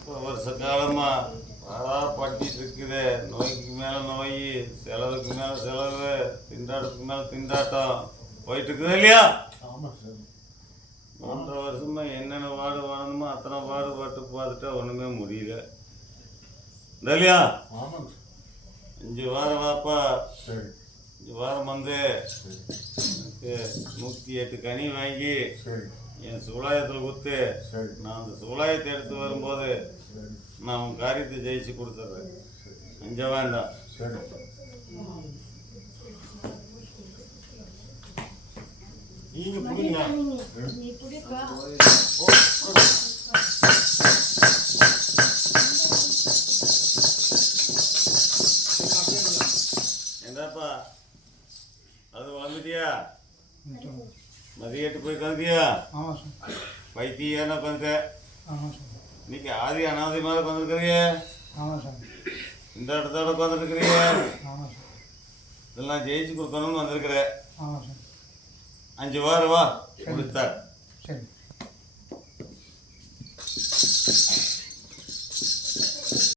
இப்போ வருஷ காலமாக பட்டிட்டு இருக்குது. நோய்க்கு மேலே நோய், செலவுக்கு மேலே செலவு, திண்டாட்டத்துக்கு மேலே திண்டாட்டம் போயிட்டு இருக்குது இல்லையா? ஆமாம் சார். 3.5 வருஷமா என்னென்ன வாடணுமோ அத்தனை பாடுபட்டு பார்த்துட்டா ஒன்றுமே முடியல இல்லையா? ஆமாங்க. 5 வாரம் வாப்பா. சரி. 5 வாரம் வந்து எனக்கு 108 கனி வாங்கி சரி. என் சூலாயத்தில் குத்து. சரி. நான் அந்த சூலாயத்தை எடுத்து வரும்போது சரி. நான் உன் காரியத்தை ஜெயிச்சு கொடுத்துட்றேன். அஞ்ச வேண்டாம். சரி. நீங்க புரியுங்க. என்னப்பா அது வந்துட்டியா? மதியட்டு போய் கலந்தியா? பைத்தியான உட்காந்து இன்னைக்கு ஆதி அனாதி மேலே உட்காந்துருக்கிறிய. இந்த இடத்தோட உட்காந்துருக்கிறிய. இதெல்லாம் ஜெயிச்சு கொடுக்கணும்னு வந்திருக்கிற. 5 வாரம் வா கொடுத்த